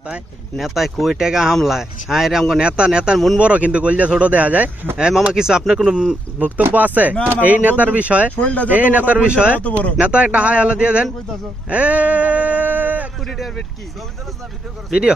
নেতায় নেতায় কই টাকা হামলায়। হ্যাঁ রে আমগো নেতা নেতার মন বড় কিন্তু কলজা ছোট দেখা যায়। হ্যাঁ মামা কিছু আপনার কোনো বক্তব্য আছে? এই নেতার বিষয়ে? এই নেতার বিষয়ে? নেতা একটা হাই আলো দিয়ে দেন। এ কুড়ি টাকার বেটকি। ভিডিও।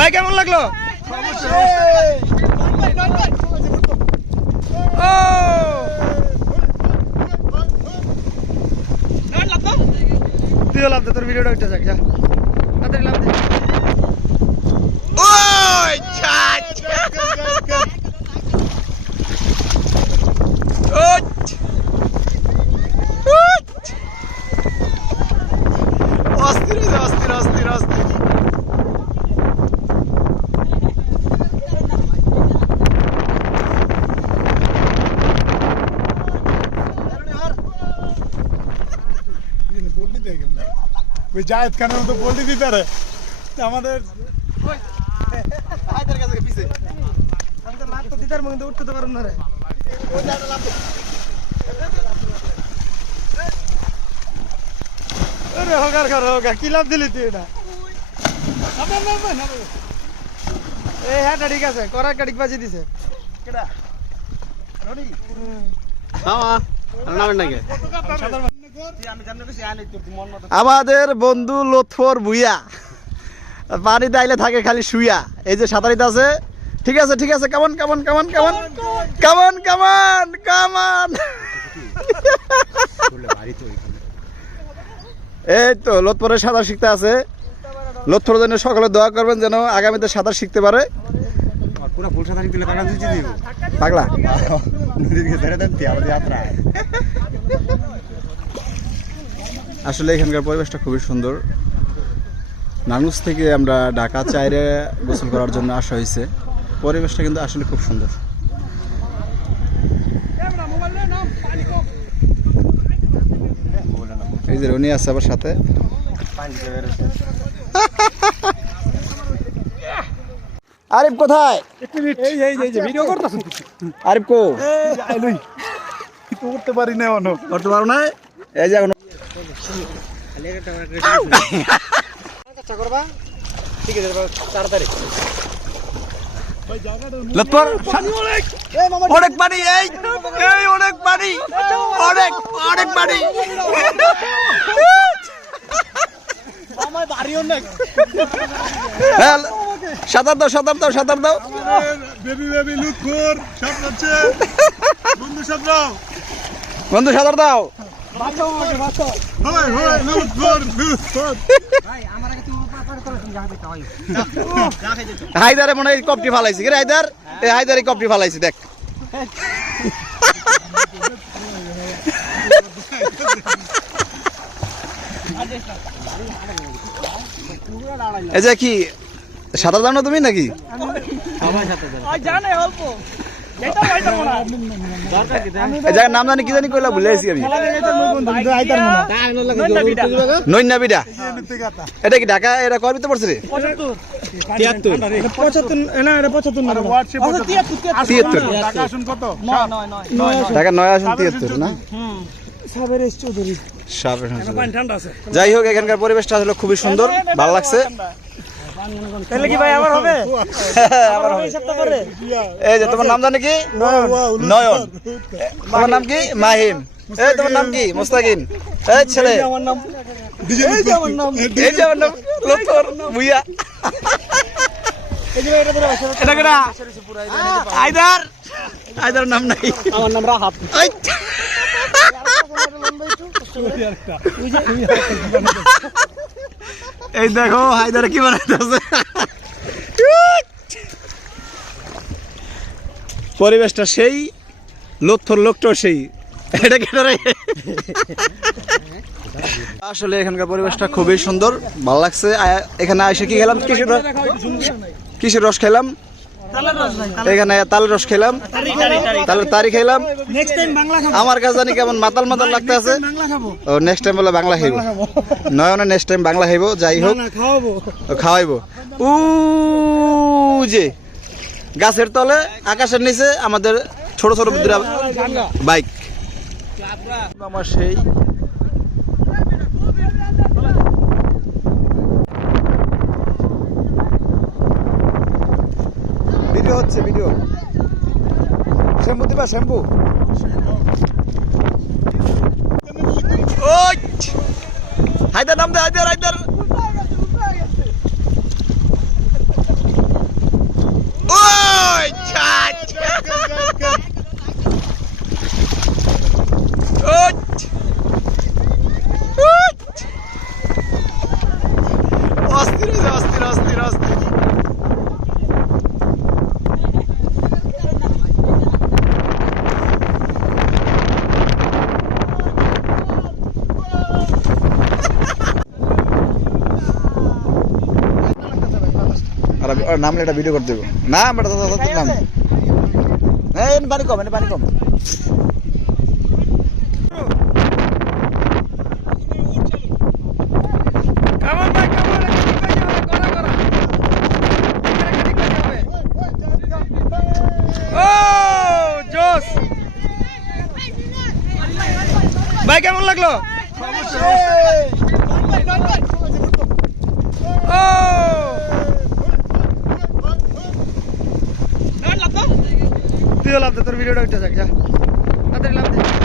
ভাই কেমন লাগল? তুইও লাভ দে তোর ভিডিওটা উঠে যাক যা। তাড়াতাড়ি লাভ দে। ওই জায়েদ খানের মতো পোল্ট্রি দিতে পারে। আমাদের আমি তো লাভ তো দিতার মধ্যে উঠতে তো পারুম না রে। আরে হোগার ঘর হোগা কি লাভ দিলি তুই এটা? এই হ্যাঁ ঠিক আছে করা কাটিক বাজি দিছে। মামা নামেন নাকি? আমাদের বন্ধু লথর ভুইয়া। পানি দাইলে থাকে খালি শুইয়া। এই যে সাঁতারিতে আছে। ঠিক আছে ঠিক আছে কেমন কেমন কেমন কেমন? কেমন কেমন? কেমন? এই তো লোথপরে সাঁতার শিখতে আছে। লোথর জন্য সকলে দোয়া করবেন যেন আগামীতে সাঁতার শিখতে পারে। পাগলা নদীর ধারে দেন আমাদের যাত্রা আসলে এখানকার পরিবেশটা খুবই সুন্দর। নানুস থেকে আমরা ঢাকা চাইরে গোসল করার জন্য আসা হয়েছে। পরিবেশটা কিন্তু আসলে খুব সুন্দর। এই যে রনি আছে আবার সাথে। আরিফ কোথায়? এই এই এই যে ভিডিও করতেছ আরিফ কো? করতে পারি না করতে পারো না এই যে লতপর অনেক পানি এই এই অনেক পানি অনেক অনেক পানি হ্যাঁ, সাঁতার দাও সাঁতার দাও সাঁতার দাও। বেবি বেবি লুৎফর সব করছে বন্ধু সব দাও। বন্ধু সাঁতার দাও। হয় হয় হায়দারে মনে হয় কপটি ফালাইছি। রে হায়দার? এই হায়দারে কপটি ফালাইছি দেখ। এই যে কি সাঁতার দাও না তুমি নাকি? এই জায়গার নাম জানি কি জানি কইলা ভুলে গেছি আমি। নৈনা বিডা এটা কি ঢাকা? এটা ভিতরে পড়ছে রে? তিয়াত্তর। টাকা আসুন কত? ঢাকা নয় আসন তিয়াত্তর না? যাই হোক এখানকার পরিবেশটা আসলে খুবই সুন্দর ভালো লাগছে। তাহলে কি ভাই আমার হবে? আবার হবে। এই যে তোমার নাম জানে কি? নয়ন। তোমার নাম কি? মাহিম। এই তোমার নাম কি? মুস্তাকিম। এই ছেলে। আমার নাম এই যে আমার নাম। এই যে আমার নাম। লতর ভুইয়া। এটা ধরে বসে এটা কেডা? আইদার আইদার নাম নাই। আমার নাম রাহাত। এই দেখো, হায়দারে কি বানাইতেছে? পরিবেশটা সেই লোকথর লোকটাও সেই। এটা কেটে রে আসলে এখানকার পরিবেশটা খুবই সুন্দর, ভালো লাগছে। এখানে এসে কি খেলাম? কিসের কিসের রস খেলাম? এখানে তালের রস খেলাম। তালের তারি খেলাম। আমার কাছে জানি কেমন মাতাল মাতাল লাগতে আছে ও নেক্সট টাইম বলে বাংলা খাইব। নয়নে নেক্সট টাইম বাংলা খাইব যাই হোক। খাওয়াইবো। উ যে গাছের তলে আকাশের নিচে আমাদের ছোট ছোট বাইক। আমার সেই ভিডিও হচ্ছে ভিডিও শ্যাম্পু দিবা শ্যাম্পু? হায়দার নাম দে হায়দার হায়দার ওই ছা ছা ওই ওই অস্থির হয়েছে অস্থির অস্থির অস্থির আর আমি ওর নামলে একটা ভিডিও করতে দেবো। না বেটা দাদা দাদা নাম এই পানি কম এনে পানি কম। করা করা ভাই কেমন লাগল ও তুইও লাভ দে তোর ভিডিওটা উঠে যাক যা। তাড়াতাড়ি লাভ দে।